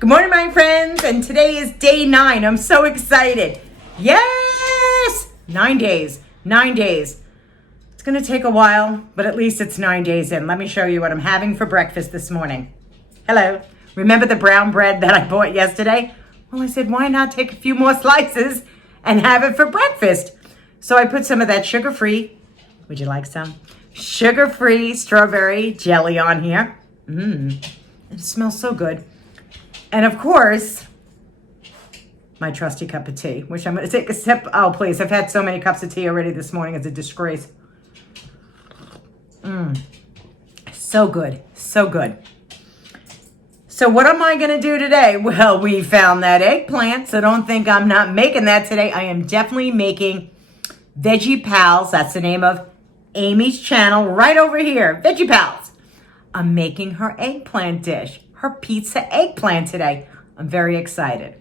Good morning, my friends, and today is day 9. I'm so excited. Yes! 9 days. 9 days. It's going to take a while, but at least it's 9 days in. Let me show you what I'm having for breakfast this morning. Hello. Remember the brown bread that I bought yesterday? Well, I said, why not take a few more slices and have it for breakfast? So I put some of that sugar-free, would you like some? Sugar-free strawberry jelly on here. It smells so good. And of course, my trusty cup of tea, which I'm going to take a sip. Oh, please. I've had so many cups of tea already this morning. It's a disgrace. So good. So good. So what am I going to do today? Well, we found that eggplant, so don't think I'm not making that today. I am definitely making Veggie Pals. That's the name of Amy's channel right over here. Veggie Pals. I'm making her eggplant dish. Her pizza eggplant today. I'm very excited.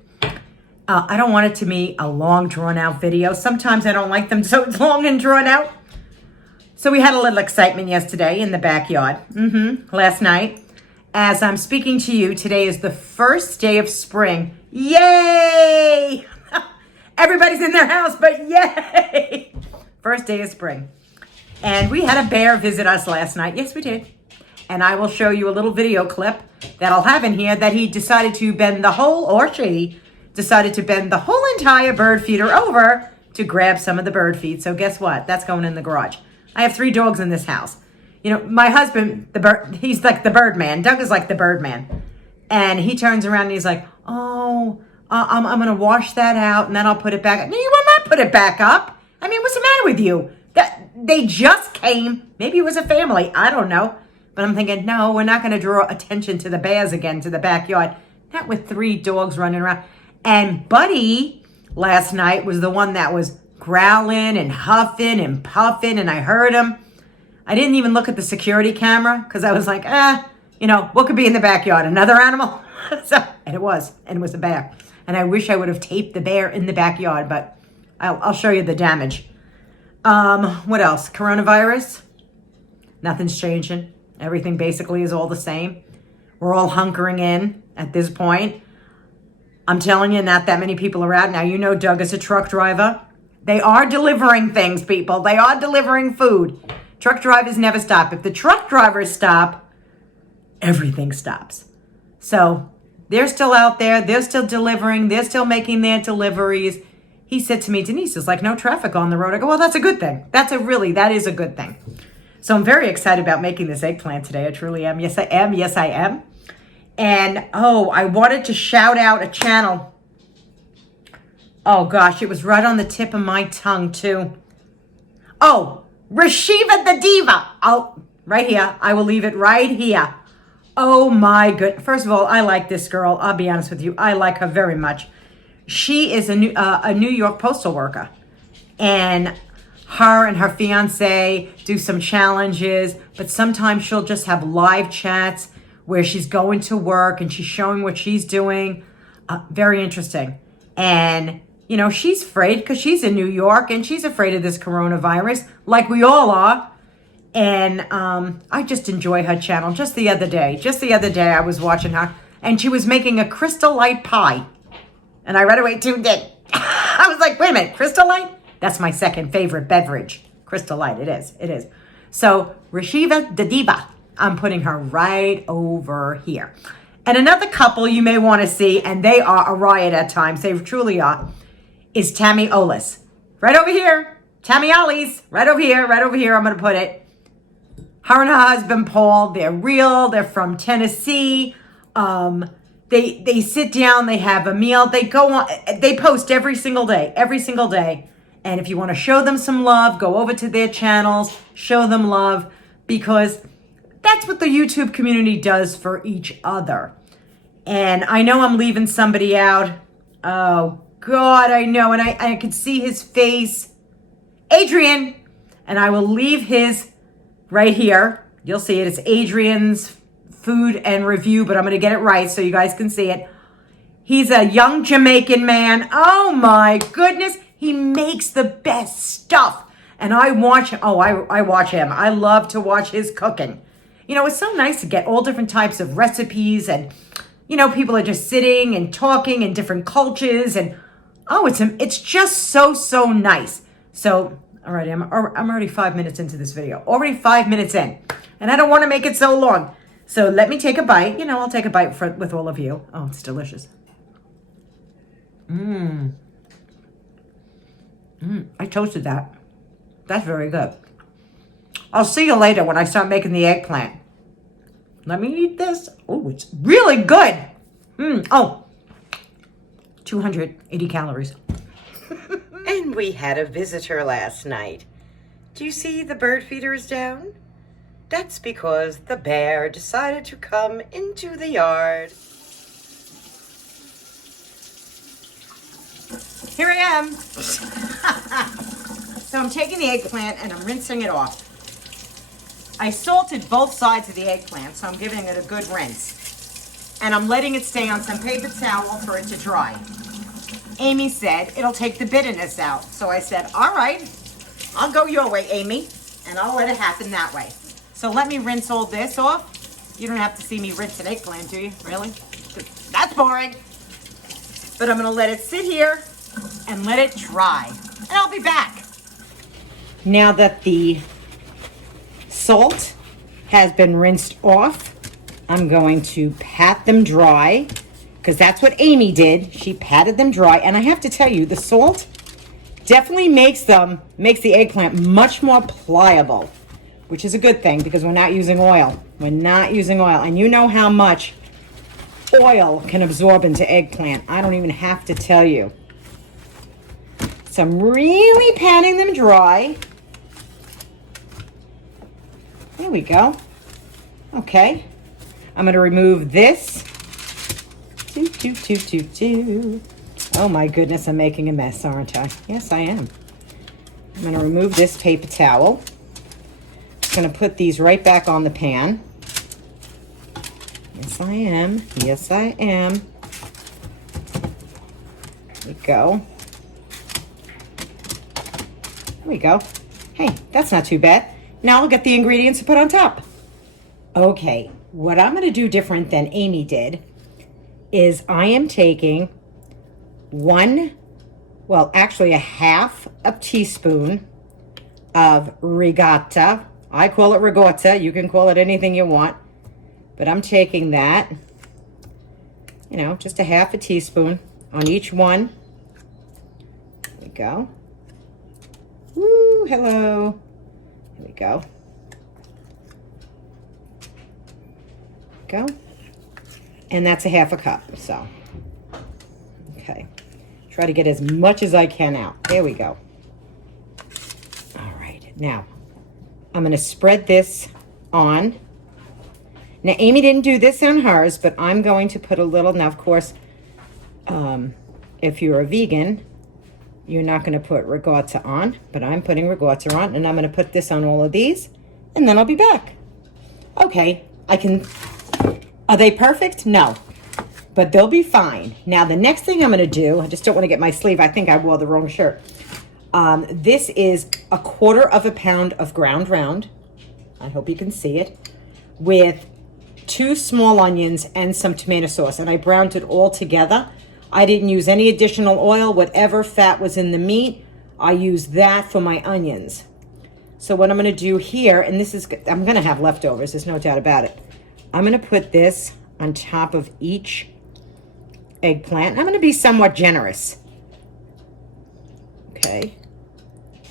I don't want it to be a long drawn out video. Sometimes I don't like them so long and drawn out. So we had a little excitement yesterday in the backyard. Last night. As I'm speaking to you, today is the first day of spring. Yay! Everybody's in their house, but yay! First day of spring. And we had a bear visit us last night. Yes, we did. And I will show you a little video clip that I'll have in here that he decided to bend the whole, or she decided to bend the whole entire bird feeder over to grab some of the bird feed. So guess what? That's going in the garage. I have 3 dogs in this house. You know, my husband, he's like the bird man. Doug is like the bird man. And he turns around and he's like, oh, I'm going to wash that out and then I'll put it back up. No, you will not put it back up. I mean, what's the matter with you? They just came. Maybe it was a family. I don't know. But I'm thinking, no, we're not going to draw attention to the bears again, to the backyard. Not with 3 dogs running around. And Buddy last night was the one that was growling and huffing and puffing, and I heard him. I didn't even look at the security camera because I was like, what could be in the backyard? Another animal? And it was a bear. And I wish I would have taped the bear in the backyard, but I'll show you the damage. What else? Coronavirus? Nothing's changing. Everything basically is all the same. We're all hunkering in at this point. I'm telling you, not that many people are out. Now, you know Doug is a truck driver. They are delivering things, people. They are delivering food. Truck drivers never stop. If the truck drivers stop, everything stops. So they're still out there. They're still delivering. They're still making their deliveries. He said to me, Denise, there's like no traffic on the road. I go, well, that's a good thing. That is a good thing. So I'm very excited about making this eggplant today. I truly am. Yes, I am. Yes, I am. And, I wanted to shout out a channel. Oh, gosh, it was right on the tip of my tongue, too. Oh, Rashiva the Diva. Oh, right here. I will leave it right here. Oh, my goodness. First of all, I like this girl. I'll be honest with you. I like her very much. She is a New York postal worker. And her and her fiance do some challenges, but sometimes she'll just have live chats where she's going to work and she's showing what she's doing. Very interesting. And, she's afraid because she's in New York and she's afraid of this coronavirus, like we all are. And I just enjoy her channel. Just the other day I was watching her and she was making a Crystal Light pie. And I right away tuned in. I was like, wait a minute, Crystal Light? That's my second favorite beverage. Crystal Light, it is. So, Rashiva the Diva, I'm putting her right over here. And another couple you may want to see, and they are a riot at times, they truly are, is TAMMIE OLLIS. Right over here. TAMMIE OLLIS, right over here, I'm going to put it. Her and her husband, Paul, they're real, they're from Tennessee. They sit down, they have a meal, they go on, they post every single day. And if you want to show them some love, go over to their channels, show them love, because that's what the YouTube community does for each other. And I know I'm leaving somebody out. Oh, God, I know. And I could see his face. Adrian. And I will leave his right here. You'll see it. It's Adrian's food and review, but I'm going to get it right so you guys can see it. He's a young Jamaican man. Oh, my goodness. He makes the best stuff. And I watch him. I watch him. I love to watch his cooking. It's so nice to get all different types of recipes and you know, people are just sitting and talking in different cultures, and oh, it's just so nice. So, all right, I'm already 5 minutes into this video. Already 5 minutes in. And I don't want to make it so long. So let me take a bite. You know, I'll take a bite with all of you. Oh, it's delicious. I toasted that. That's very good. I'll see you later when I start making the eggplant. Let me eat this. Oh, it's really good. Oh, 280 calories. And we had a visitor last night. Do you see the bird feeders down? That's because the bear decided to come into the yard. Here I am. So I'm taking the eggplant and I'm rinsing it off. I salted both sides of the eggplant, so I'm giving it a good rinse. And I'm letting it stay on some paper towel for it to dry. Amy said it'll take the bitterness out. So I said, all right, I'll go your way, Amy, and I'll let it happen that way. So let me rinse all this off. You don't have to see me rinse an eggplant, do you? Really? That's boring. But I'm gonna let it sit here and let it dry. And I'll be back. Now that the salt has been rinsed off, I'm going to pat them dry, because that's what Amy did. She patted them dry, and I have to tell you, the salt definitely makes the eggplant much more pliable, which is a good thing because we're not using oil. We're not using oil, and you know how much oil can absorb into eggplant. I don't even have to tell you. So I'm really patting them dry. There we go. Okay. I'm going to remove this. Oh my goodness, I'm making a mess, aren't I? Yes, I am. I'm going to remove this paper towel. I'm going to put these right back on the pan. Yes, I am. Yes, I am. There we go. There we go. Hey, that's not too bad. Now I'll get the ingredients to put on top. Okay, what I'm going to do different than Amy did is I am taking actually a half a teaspoon of ricotta. I call it ricotta. You can call it anything you want. But I'm taking that, you know, just a half a teaspoon on each one. There we go. Woo, hello. There we go. Go. And that's a half a cup, so. Okay. Try to get as much as I can out. There we go. All right. Now, I'm going to spread this on. Now, Amy didn't do this on hers, but I'm going to put a little. Now, of course, if you're a vegan, you're not going to put ricotta on, but I'm putting ricotta on, and I'm going to put this on all of these, and then I'll be back. Okay, are they perfect? No, but they'll be fine. Now, the next thing I'm going to do, I just don't want to get my sleeve. I think I wore the wrong shirt. This is 1/4 pound of ground round. I hope you can see it. With 2 small onions and some tomato sauce, and I browned it all together. I didn't use any additional oil. Whatever fat was in the meat, I used that for my onions. So what I'm going to do here, and this is, I'm going to have leftovers, there's no doubt about it. I'm going to put this on top of each eggplant. I'm going to be somewhat generous. Okay.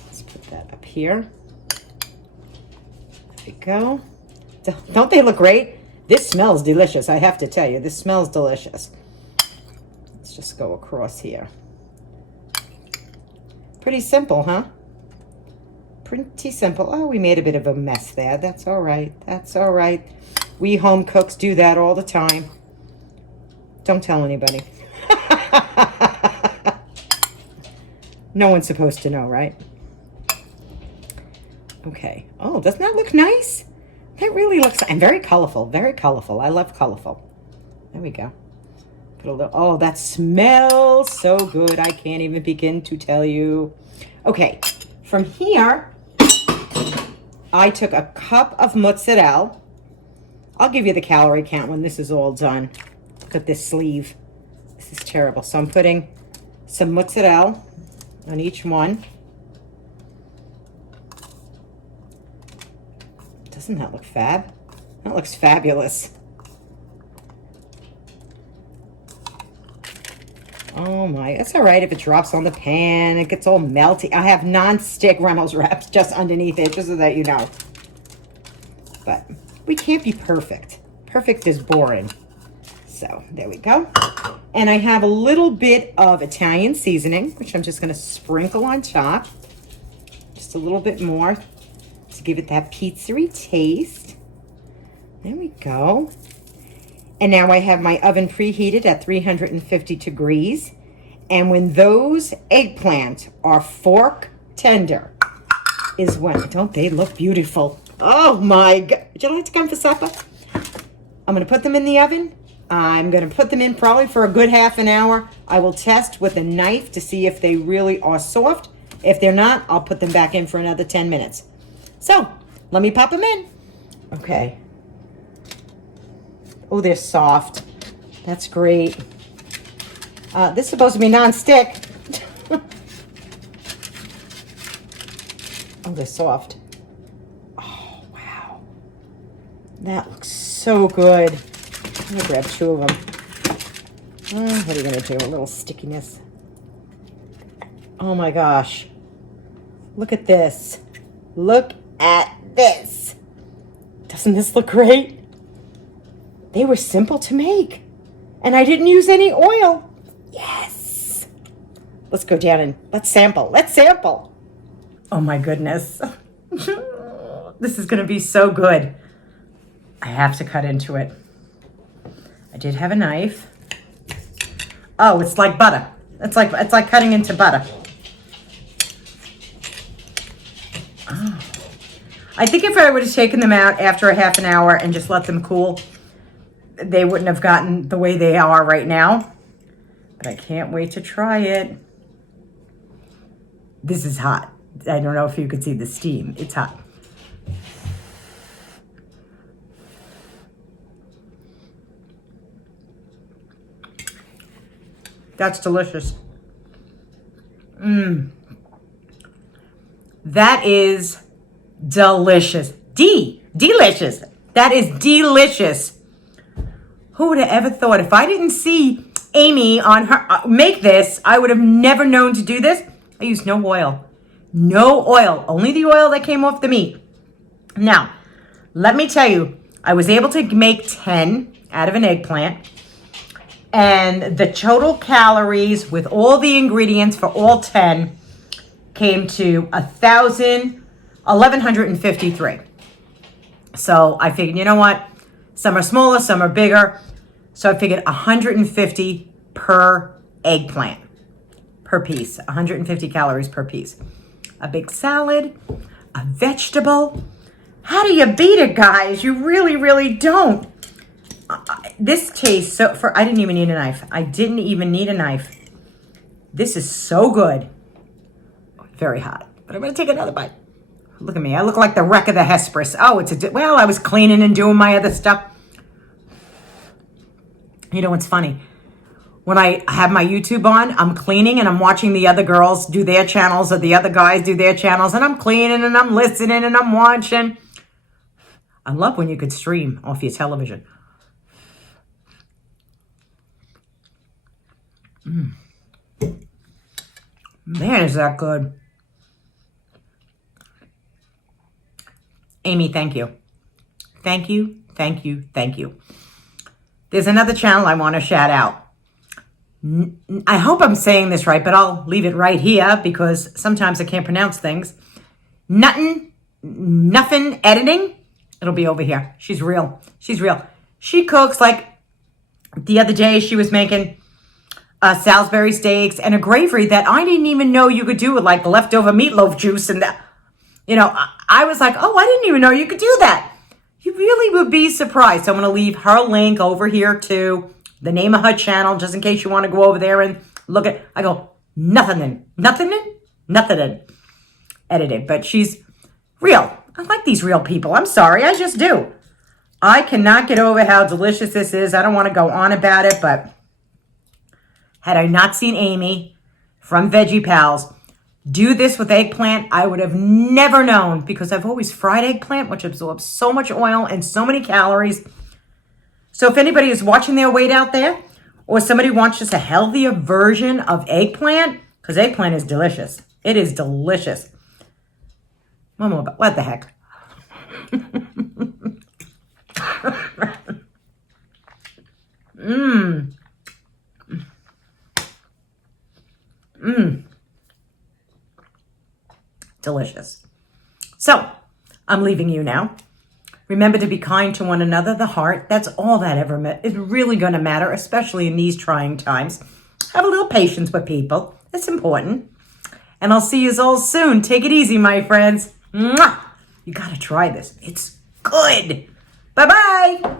Let's put that up here. There we go. Don't they look great? This smells delicious, I have to tell you. This smells delicious. Let's just go across here. Pretty simple, huh? Pretty simple. Oh, we made a bit of a mess there. That's all right. That's all right. We home cooks do that all the time. Don't tell anybody. No one's supposed to know, right? Okay. Oh, doesn't that look nice? That really looks, and very colorful, very colorful. I love colorful. There we go. Put a little, oh, that smells so good. I can't even begin to tell you. Okay, from here, I took a cup of mozzarella. I'll give you the calorie count when this is all done. Look at this sleeve. This is terrible. So I'm putting some mozzarella on each one. Doesn't that look fab? That looks fabulous. Oh my, that's all right if it drops on the pan, it gets all melty. I have non-stick Reynolds wraps just underneath it, just so that you know. But we can't be perfect. Perfect is boring. So there we go. And I have a little bit of Italian seasoning, which I'm just gonna sprinkle on top. Just a little bit more to give it that pizzery taste. There we go. And now I have my oven preheated at 350 degrees. And when those eggplant are fork tender is when, don't they look beautiful? Oh my God. Would you like to come for supper? I'm gonna put them in the oven. I'm gonna put them in probably for a good half an hour. I will test with a knife to see if they really are soft. If they're not, I'll put them back in for another 10 minutes. So, let me pop them in. Okay. Oh, they're soft. That's great. This is supposed to be non-stick. Oh, they're soft. Oh, wow. That looks so good. I'm gonna grab 2 of them. What are you gonna do? A little stickiness. Oh my gosh. Look at this. Look at this. Doesn't this look great? They were simple to make. And I didn't use any oil. Yes. Let's go down and let's sample. Let's sample. Oh my goodness. This is going to be so good. I have to cut into it. I did have a knife. Oh, it's like butter. It's like cutting into butter. Oh. I think if I would have taken them out after a half an hour and just let them cool, they wouldn't have gotten the way they are right now. But I can't wait to try it. This is hot. I don't know if you could see the steam. It's hot. That's delicious. That is delicious. Delicious. That is delicious. Who would have ever thought? If I didn't see Amy on her make this, I would have never known to do this. I used no oil. No oil. Only the oil that came off the meat. Now, let me tell you, I was able to make 10 out of an eggplant. And the total calories with all the ingredients for all 10 came to 1,153. So I figured, you know what? Some are smaller, some are bigger. So I figured 150 per eggplant, per piece, 150 calories per piece. A big salad, a vegetable. How do you beat it, guys? You really, really don't. This tastes so, I didn't even need a knife. I didn't even need a knife. This is so good. Very hot, but I'm gonna take another bite. Look at me, I look like the wreck of the Hesperus. Oh, well, I was cleaning and doing my other stuff. You know what's funny? When I have my YouTube on, I'm cleaning and I'm watching the other girls do their channels or the other guys do their channels, and I'm cleaning and I'm listening and I'm watching. I love when you could stream off your television. Man, is that good. Amy, thank you. Thank you, thank you, thank you. There's another channel I want to shout out. I hope I'm saying this right, but I'll leave it right here because sometimes I can't pronounce things. Nothing editing. It'll be over here. She's real. She's real. She cooks like the other day she was making Salisbury steaks and a gravy that I didn't even know you could do with like leftover meatloaf juice and that. You know, I was like, oh, I didn't even know you could do that. You really would be surprised. So I'm going to leave her link over here too. The name of her channel, just in case you want to go over there and look at. I go, nothing edited. But she's real. I like these real people. I'm sorry, I just do. I cannot get over how delicious this is. I don't want to go on about it, but had I not seen Amy from Veggie Pals do this with eggplant, I would have never known, because I've always fried eggplant, which absorbs so much oil and so many calories. So if anybody is watching their weight out there, or somebody wants just a healthier version of eggplant, because eggplant is delicious. It is delicious. One more, what the heck? Mmm. Mmm. Delicious. So, I'm leaving you now. Remember to be kind to one another, the heart. That's all that ever is really going to matter, especially in these trying times. Have a little patience with people. It's important. And I'll see you all soon. Take it easy, my friends. Mwah! You got to try this. It's good. Bye-bye.